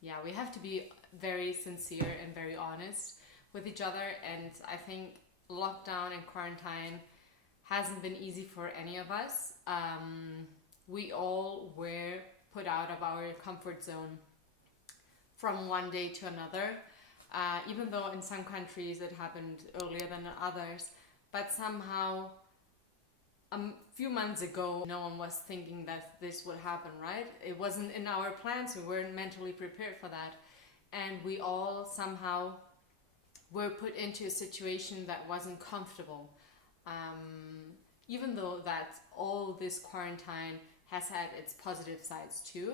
yeah, we have to be very sincere and very honest with each other. And I think lockdown and quarantine hasn't been easy for any of us. We all were put out of our comfort zone from one day to another, even though in some countries it happened earlier than in others. But somehow, a few months ago, no one was thinking that this would happen, right? It wasn't in our plans, we weren't mentally prepared for that. And we all somehow were put into a situation that wasn't comfortable. Even though that all this quarantine has had its positive sides too,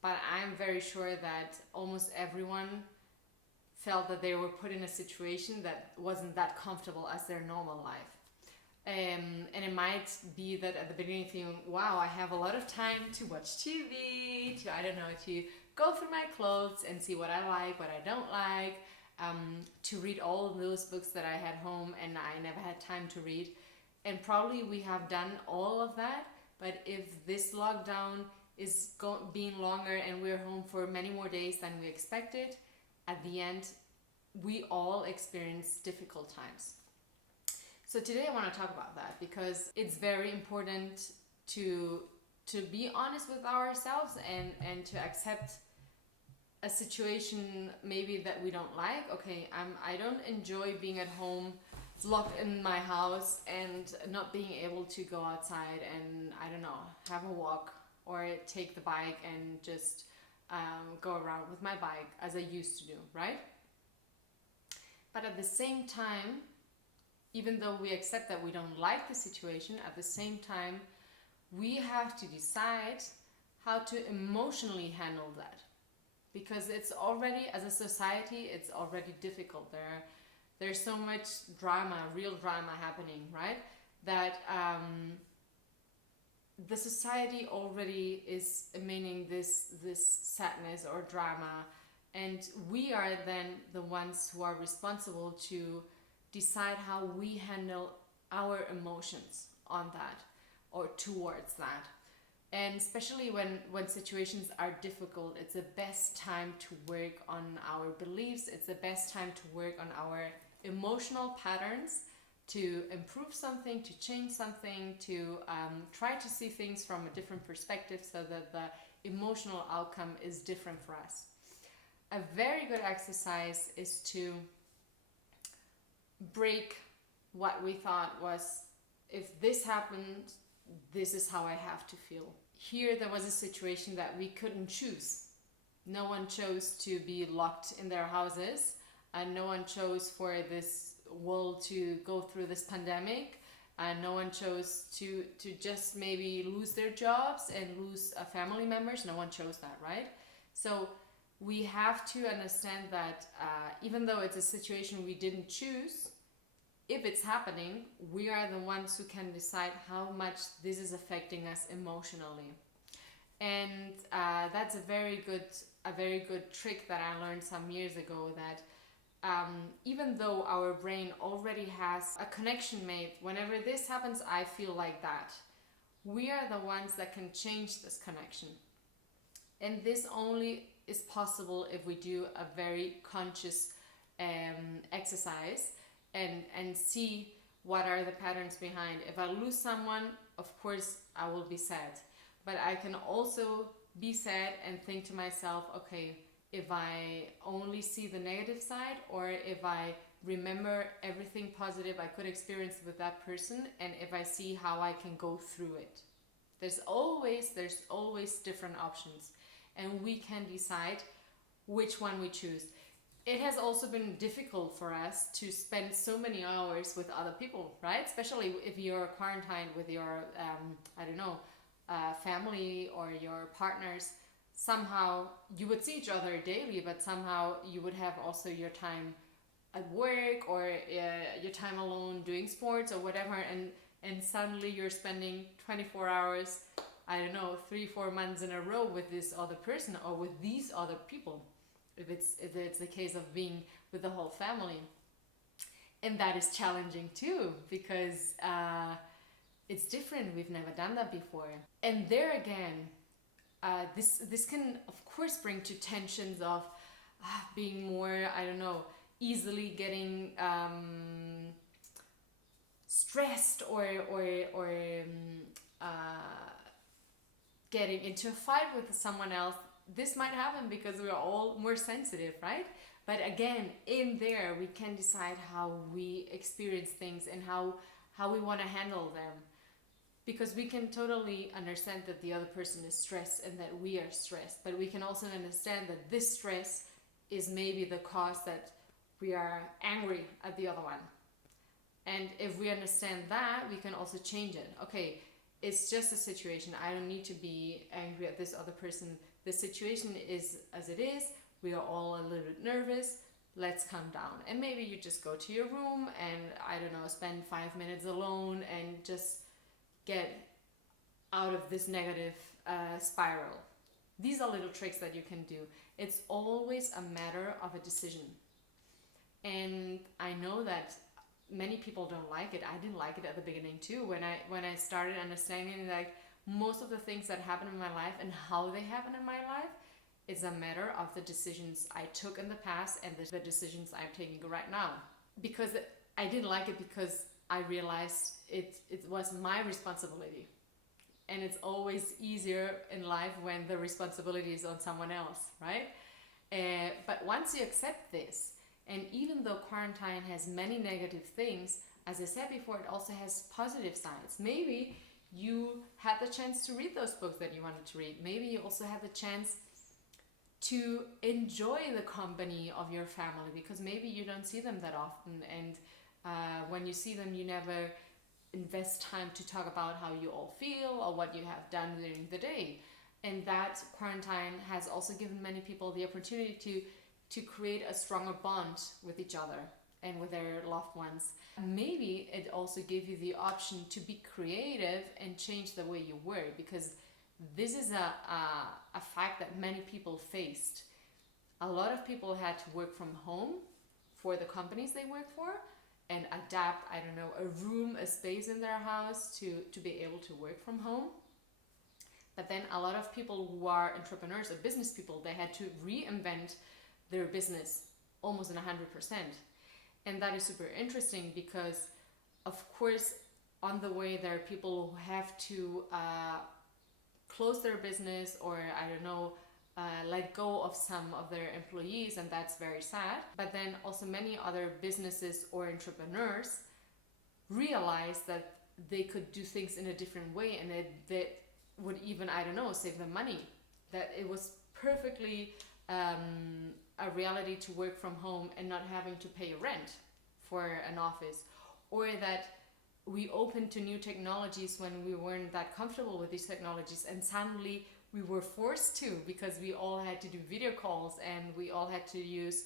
but I'm very sure that almost everyone felt that they were put in a situation that wasn't that comfortable as their normal life. And it might be that at the beginning you think, wow, I have a lot of time to watch TV, to, I don't know, to go through my clothes and see what I like, what I don't like, to read all of those books that I had home and I never had time to read. And probably we have done all of that, but if this lockdown is being longer and we're home for many more days than we expected, at the end, we all experience difficult times. So today I want to talk about that because it's very important to be honest with ourselves and to accept a situation maybe that we don't like. Okay, I don't enjoy being at home, locked in my house and not being able to go outside and, I don't know, have a walk or take the bike and just go around with my bike as I used to do, right? But at the same time, even though we accept that we don't like the situation, at the same time, we have to decide how to emotionally handle that. Because it's already, as a society, it's already difficult. There's so much drama, real drama happening, right? That the society already is meaning this sadness or drama, and we are then the ones who are responsible to decide how we handle our emotions on that or towards that. And especially when situations are difficult, it's the best time to work on our beliefs. It's the best time to work on our emotional patterns, to improve something, to change something, to try to see things from a different perspective so that the emotional outcome is different for us. A very good exercise is to break what we thought was, if this happened, this is how I have to feel. Here there was a situation that we couldn't choose. No one chose to be locked in their houses, and no one chose for this world to go through this pandemic, and no one chose to just maybe lose their jobs and lose family members. No one chose that, right? So we have to understand that even though it's a situation we didn't choose, if it's happening, we are the ones who can decide how much this is affecting us emotionally. And that's a very good trick that I learned some years ago, that even though our brain already has a connection made, whenever this happens, I feel like that. We are the ones that can change this connection. And this only is possible if we do a very conscious exercise and see what are the patterns behind. If I lose someone, of course I will be sad. But I can also be sad and think to myself, okay, if I only see the negative side, or if I remember everything positive I could experience with that person, and if I see how I can go through it. There's always different options, and we can decide which one we choose. It has also been difficult for us to spend so many hours with other people, right? Especially if you're quarantined with your, family or your partners. Somehow you would see each other daily, but somehow you would have also your time at work or your time alone doing sports or whatever, and suddenly you're spending 24 hours, 3-4 months in a row with this other person or with these other people, if it's the case of being with the whole family. And that is challenging too, because it's different. We've never done that before. And there again, this can of course bring to tensions of being more, I don't know, easily getting stressed or getting into a fight with someone else. This might happen because we're all more sensitive, right? But again, in there we can decide how we experience things and how we want to handle them, because we can totally understand that the other person is stressed and that we are stressed, but we can also understand that this stress is maybe the cause that we are angry at the other one. And if we understand that, we can also change it. Okay, it's just a situation. I don't need to be angry at this other person. The situation is as it is. We are all a little bit nervous. Let's calm down. And maybe you just go to your room and, I don't know, spend 5 minutes alone and just get out of this negative spiral. These are little tricks that you can do. It's always a matter of a decision. And I know that many people don't like it. I didn't like it at the beginning too. When I started understanding like most of the things that happen in my life and how they happen in my life is a matter of the decisions I took in the past and the decisions I'm taking right now. Because I didn't like it because I realized it was my responsibility. And it's always easier in life when the responsibility is on someone else, right? But once you accept this, and even though quarantine has many negative things, as I said before, it also has positive sides. Maybe you had the chance to read those books that you wanted to read. Maybe you also had the chance to enjoy the company of your family, because maybe you don't see them that often, and when you see them, you never invest time to talk about how you all feel or what you have done during the day. And that quarantine has also given many people the opportunity to create a stronger bond with each other and with their loved ones. Maybe it also gave you the option to be creative and change the way you work, because this is a fact that many people faced. A lot of people had to work from home for the companies they work for and adapt, I don't know, a room, a space in their house to be able to work from home. But then a lot of people who are entrepreneurs or business people, they had to reinvent their business almost in 100%. And that is super interesting because, of course, on the way there are people who have to close their business or, I don't know, let go of some of their employees, and that's very sad. But then also many other businesses or entrepreneurs realize that they could do things in a different way, and that would even, I don't know, save them money. That it was perfectly a reality to work from home and not having to pay rent for an office, or that we opened to new technologies when we weren't that comfortable with these technologies, and suddenly we were forced to, because we all had to do video calls and we all had to use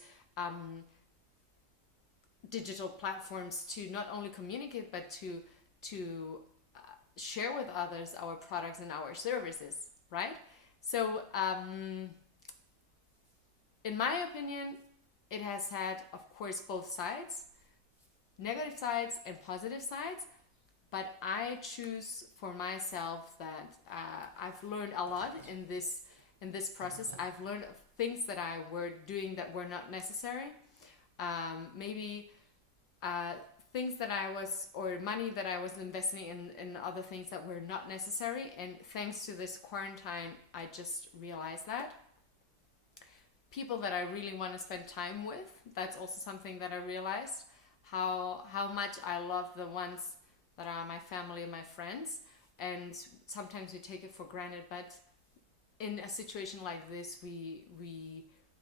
digital platforms to not only communicate but to share with others our products and our services, right? So in my opinion, it has had, of course, both sides, negative sides and positive sides, but I choose for myself that I've learned a lot in this process. I've learned things that I were doing that were not necessary. Maybe things that I was, or money that I was investing in other things that were not necessary. And thanks to this quarantine, I just realized that. People that I really want to spend time with, that's also something that I realized. How much I love the ones that are my family and my friends, and sometimes we take it for granted, but in a situation like this, we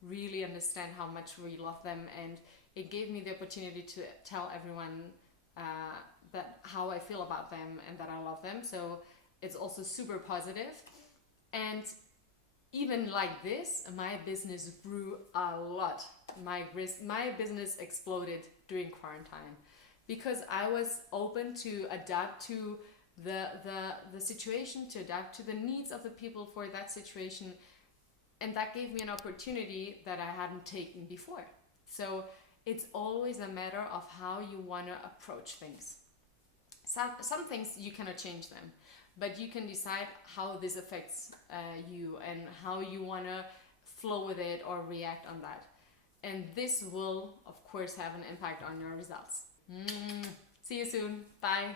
really understand how much we love them, and it gave me the opportunity to tell everyone that how I feel about them and that I love them. So it's also super positive. And even like this, my business grew a lot. My business exploded during quarantine, because I was open to adapt to the situation, to adapt to the needs of the people for that situation. And that gave me an opportunity that I hadn't taken before. So it's always a matter of how you want to approach things. some things you cannot change them, but you can decide how this affects you and how you want to flow with it or react on that. And this will, of course, have an impact on your results. See you soon. Bye.